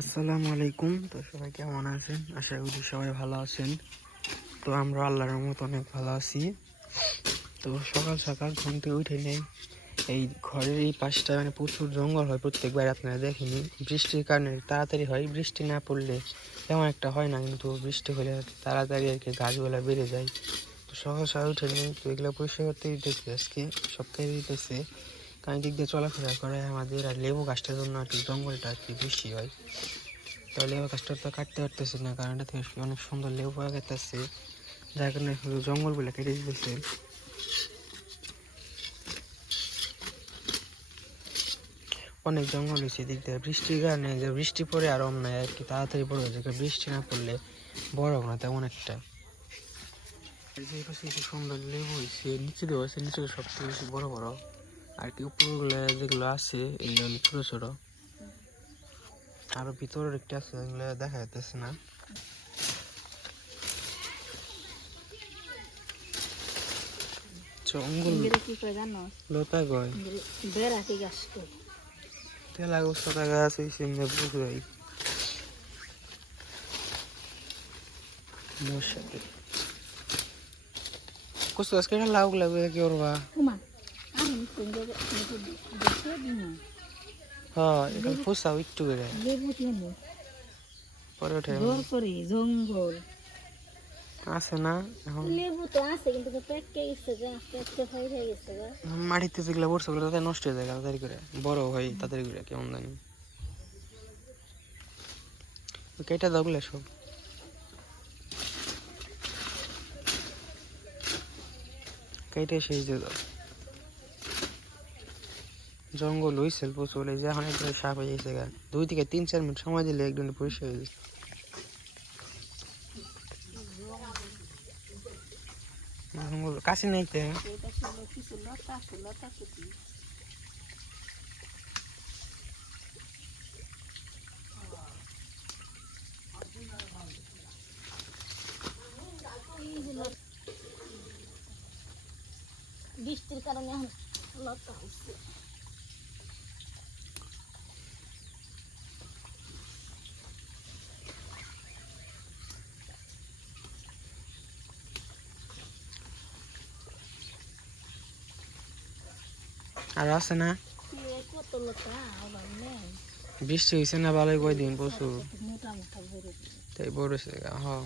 আসসালামু আলাইকুম। তো সবাই কেমন আছেন? আশা করি সবাই ভালো আছেন। তো আমরা আল্লাহর রহমতে অনেক ভালো আছি। তো সকাল সকাল ঘুম থেকে উঠে নেই, এই ঘরের এই পাশটা প্রচুর জঙ্গল হয় প্রত্যেকবার, আপনারা দেখেনি। বৃষ্টির কারণে তাড়াতাড়ি হয়, বৃষ্টি না পড়লে তেমন একটা হয় না, কিন্তু বৃষ্টি হলে তাড়াতাড়ি আর কি গাছগুলা বেড়ে যায়। তো সকাল সকাল উঠে নেই, তো এগুলো পরিষ্কার করতে দিতেছি, আজকে সপ্তাহে দিতেছে। কারণ দিক দিয়ে চলাফেরা করে আমাদের, আর লেবু গাছটার জন্য আর কি জঙ্গলটা আর কি বেশি হয়। তো লেবু গাছটা তো কাটতে পারতেছি না, কারণ এটা থেকে অনেক সুন্দর লেবু পাওয়া যাইতেছে, যার কারণে জঙ্গলগুলো কেটে দিতেছে। অনেক জঙ্গল হয়েছে এদিক দিয়ে বৃষ্টির কারণে, যে বৃষ্টি পড়ে আর অন্যায় আর কি তাড়াতাড়ি বড় হয়ে যায়, বৃষ্টি না পড়লে বড় হবে না তেমন একটা। যে পাশে কি সুন্দর লেবু হয়েছে, নিচে দেওয়া আছে, নিচে সব থেকে বেশি বড় বড়, আর কি উপরগুলো যেগুলো আছে এগুলো হলো ছোট ছোট, আরো ভিতরের একটা আছে এগুলো দেখা যাইতেছে না। জঙ্গল লতা গয় তেলা গোস্তা গাছ হয়েছে বুঝাই মশাতে কষ্ট গাছ কেটে লাউ লাগবে কি করবা? হ্যাঁ এখানে ফুসাও একটু করে পরে ওঠে জঙ্গল আছে না এখন লেবু তো আছে, কিন্তু পেকে গেছে গা, পেকে হয়ে গেছে গা। মাটিতে যেগুলো পড়ছে ওগুলো তাদের নষ্ট হয়ে যায় তাড়াতাড়ি করে, বড় হয় তাড়াতাড়ি করে, কেমন জানি কেটে দাও গুলো সব, কেটে সেই যে দাও। জঙ্গল হয়েছে প্রচুর, এই যে এখন একদম সাপ হয়ে গেছে গা, 2 থেকে 3-4 মিনিট সময় দিলে একদম পরিষ্কার হয়ে যাচ্ছে। জঙ্গল কাছে নাই তে বৃষ্টির কারণে এখন লতা হচ্ছে। আর আছে না, কত লতা আবার নেই, বৃষ্টি হয়েছে না ভালোই কয়দিন প্রচুর, মোটা মোটা বেড়ে তাই বড় হয়েছে গা। হ্যাঁ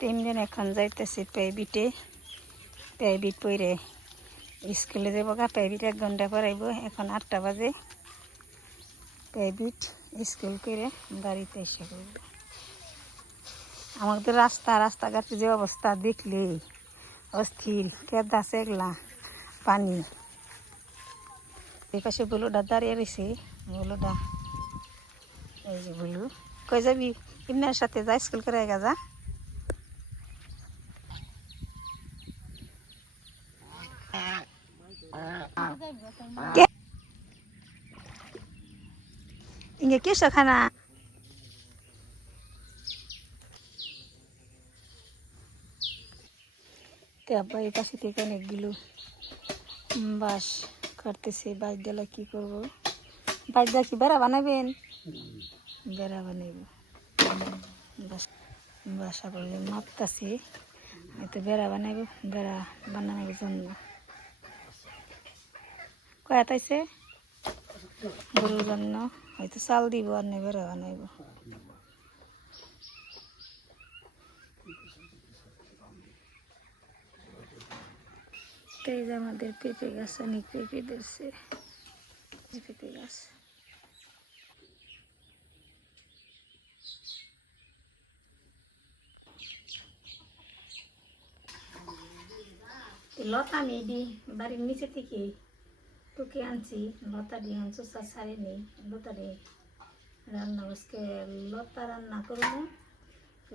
তিনজন এখন যাইতেছি প্রাইভেটে, প্রাইভেট পড়ে স্কুলে যাবো গা। প্রাইভেট 1 ঘন্টা পড়াইব, এখন 8টা বাজে। প্রাইভেট স্কুল করে বাড়িতে এসে করব। আমাদের রাস্তাঘাটের যে অবস্থা দেখলেই অস্থির, কেদা সেগলা পানি। এই পাশে বুলুটা দাঁড়িয়ে রয়েছে, বুলুটা এই যে বুলু। কই যাবি? ইমনের সাথে যা, স্কুল করে যা। ইঙ্গে কিসব খানা? আব্বা এই পাশে থেকে অনেকগুলো বাঁশ কাটতেছে। বাঁশ দিলে কি করবো? বাঁশ দিয়ে কি বেড়া বানাবেন? বেড়া বানাইব। বাসা করে মাপতাছি, হয়তো বেড়া বানাইব, বেড়া বানানোর জন্য। কয়া তাইছে গরুর জন্য, হয়তো চাল দিব আর নেই বেড়া বানাইব। এই যে আমাদের পেঁপে গাছ, অনেক পেঁপে ধরছে, পেঁপে গাছ। লতা মেয়েদি বাড়ির নিচে থেকে টুকে আনছি, লতা দিয়ে আনছো সারে নেই, লতা দিয়ে রান্না আজকে লতা রান্না করবো।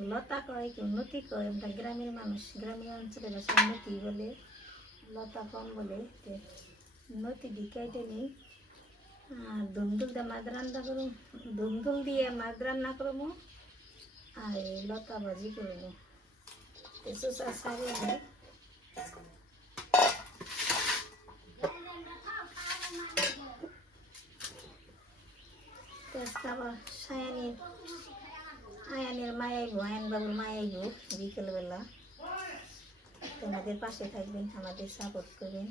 লতা কয়, কেউ নতি কয়, আমরা গ্রামের মানুষ, গ্রামীণ অঞ্চলের ভাষায় নতি বলে, লতা কম বলে। নতি ডিকাইতে নেই, আর ধুমধুল দিয়ে মাছ রান্না করবো, ধুমধুল দিয়ে মাছ রান্না করবো, আর লতা ভাজি করবো। চোষা সারিয়ে নেই, আয়ানের মায় আইব, আয়ান বাবুর মায় আইব বিকেলবেলা। তোমাদের পাশে থাকবেন, আমাদের সাপোর্ট করবেন।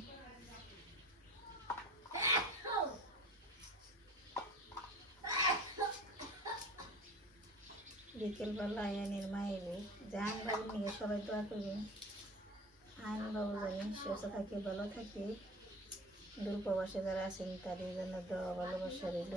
বিকেলবেলা আয়ানের মায় আইব, যে আয়ন বাবুর নিয়ে সবাই দোয়া করবেন। আয়ন বাবু জানি সুস্থ থাকে, ভালো থাকে। দূর প্রবাসে যারা আছেন তাদের জন্য দোয়া ভালোবাসা রইল।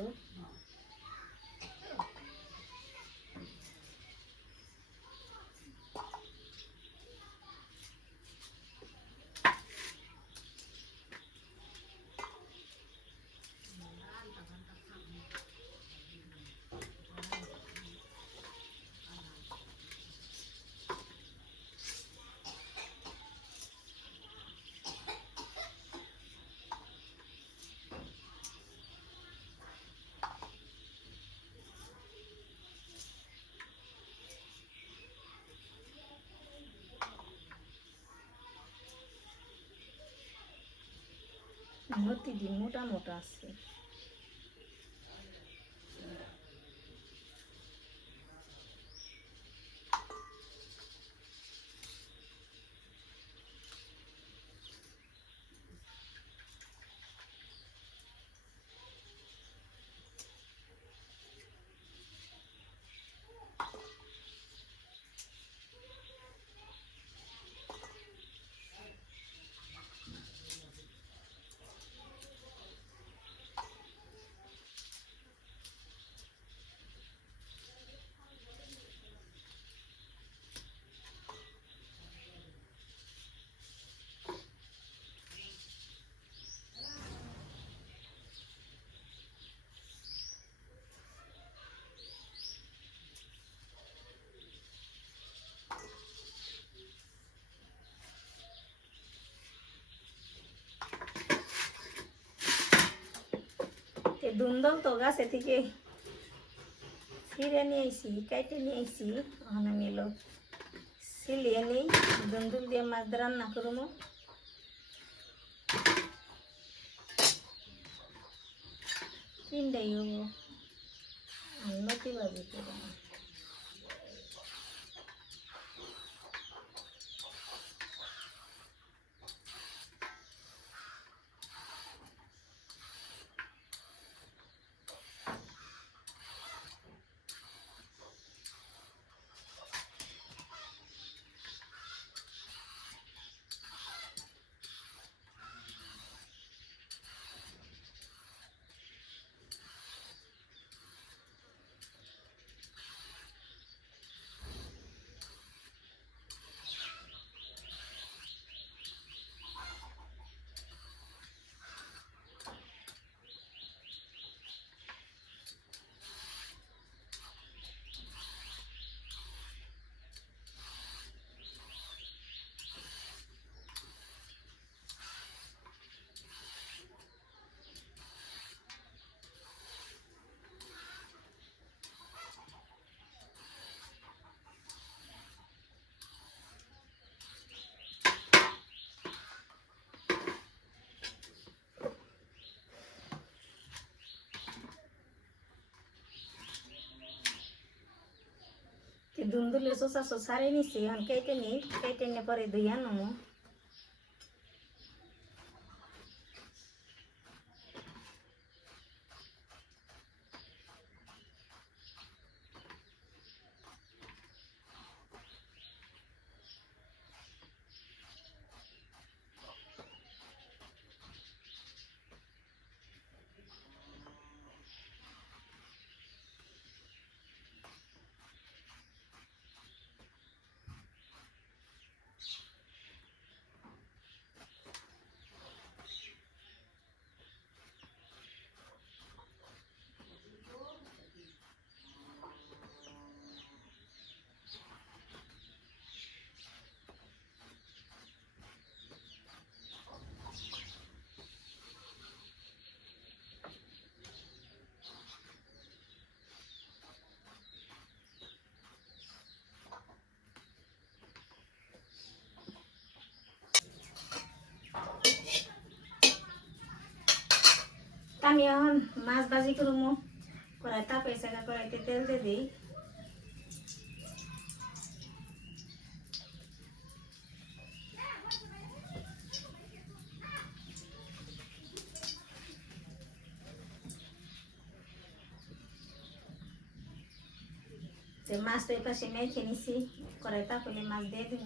প্রতিদিন মোটা মোটা আছে। দুন্দল তো গাছে থেকে ছিঁড়ে নিয়ে আইসি, কাইটে নিয়ে আইসি। এখন আমি এলো সিলিয়ে নিই, দুন্দুল দিয়ে মাছ রান্না করবো। তিনটাই হবো, নতি বাজি করবো। দুন্দুলের চোষা সারে নিছি, এখন কেটে নিই, কেটে নিয়ে পরে ধুইয়া নেবো। আমি এখন মাছ ভাজি করবো, কড়াই তাপে সেগা কড়াইতে তেল দিয়ে দিই। মাছটা এই পাশে মেখে নিছি, কড়াই তাপলে মাছ দিয়ে দিব।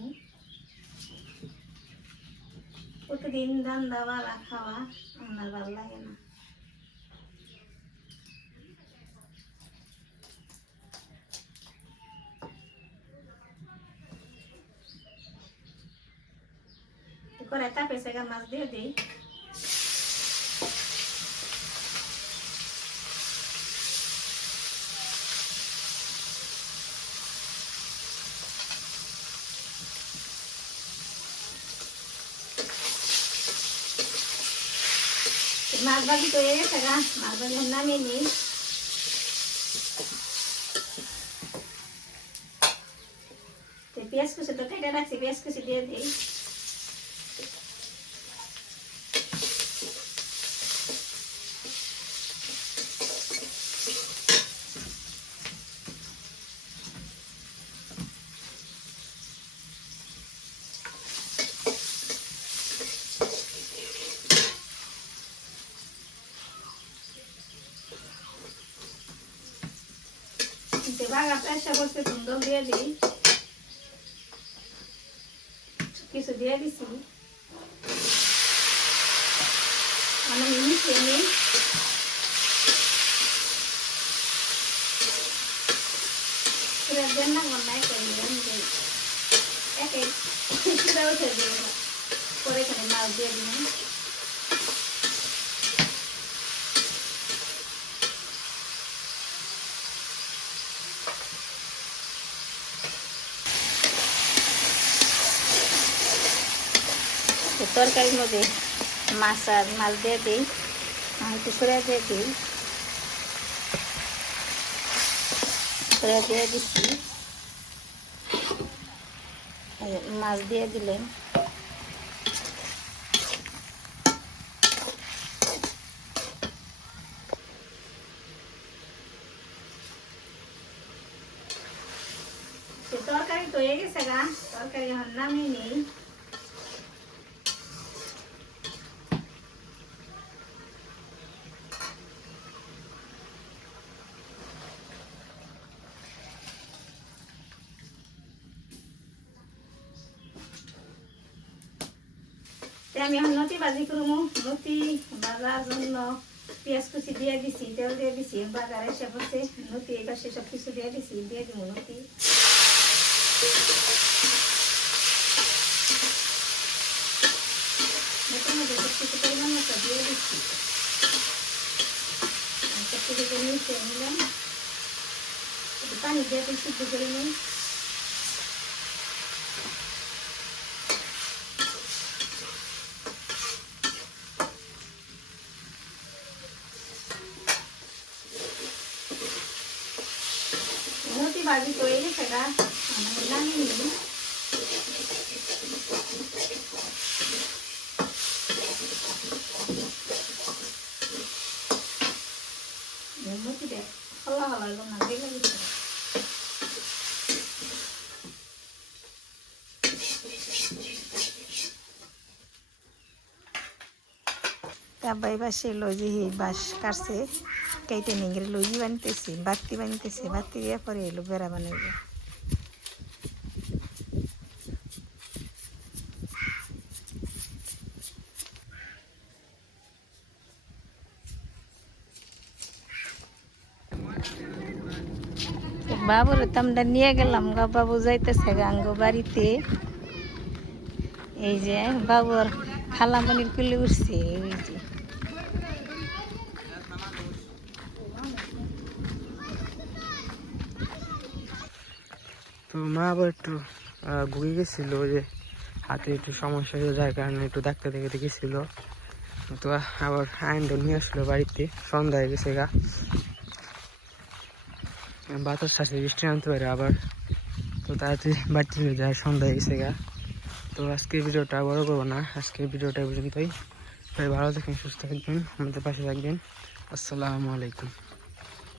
প্রতিদিন রান্না বাড়া খাওয়া আমার ভালো লাগে না। কড়াই তাপে সেগা মাছ দিয়ে দিই। মাছ ভাজি তো হয়ে গেছে গা, মাছ ভাজি নামিয়ে নিই। পেঁয়াজ কুচি তো কেটে রাখছি, পেঁয়াজ কুচি দিয়ে দিই। বাগা প্রেসার করতে ধুন্দল দিয়ে দিই, কিছু দিয়ে দিছি। আমি মিশিয়ে নিই। পুরো রান্না বান্নায় করে নিলাম, এক এক পুরো উঠে দিয়ে পরে এখানে মাছ দিয়ে দিলাম। তরকারির মধ্যে মাছ দিয়ে দিই, একটু সরিয়া দিয়ে দিই। সরিয়া দিয়ে দিচ্ছি, মাছ দিয়ে দিলেন। তরকারি তো হয়ে গেছে গা, তরকারি এখন নামিয়ে নিই। আমি এখন নতি ভাজি করবো। নতি ভাজার জন্য পেঁয়াজ কুচি দিয়ে দিছি, তেল দিয়ে দিছি, বাজারে এসে বসে নতি এবার সব কিছু দিয়ে দিছি, দিয়ে দিব নতি। নতুন মধ্যে সব কিছু পরিমাণ মতো দিয়ে দিচ্ছি, সব কিছু মিশিয়ে নিলাম। একটু পানি দিয়ে সিদ্ধ করে নিই। নতি ভাজি তো এই সেটা আমি নামিয়ে নিই। নতিটা হলা হলা একদম না দিয়ে দিচ্ছি। তারপরে বাসে লজি বাঁশ কাটছে, কেটে নিয়ে লজি বানতেছি, বাতি বানতেছে, বাতি দিয়ে পরে এলো বেড়া বানাইবে। বাবুর আমরা নিয়ে গেলাম গা, বাবু যাইতেছে গাঙ্গ বাড়িতে। এই যে বাবুর খালামণির কুলে উঠছে, ওই যে তো মা আবার একটু ঘুরে গেছিল, যে হাতে একটু সমস্যা হয়ে যায় কারণে একটু ডাক্তার দেখে গেছিল। তো আবার আইনটা নিয়ে আসলো বাড়িতে, সন্ধ্যা হয়ে গেছে গা, বাতাস আসে, বৃষ্টি আনতে পারে আবার। তো তাড়াতাড়ি বাড়িতে নিয়ে যায়, সন্ধ্যা হয়ে গেছে গা। তো আজকের ভিডিওটা বড় করবো না, আজকের ভিডিওটা পর্যন্তই। সবাই ভালো থাকবেন, সুস্থ থাকবেন, আমাদের পাশে থাকবেন। আসসালামু আলাইকুম।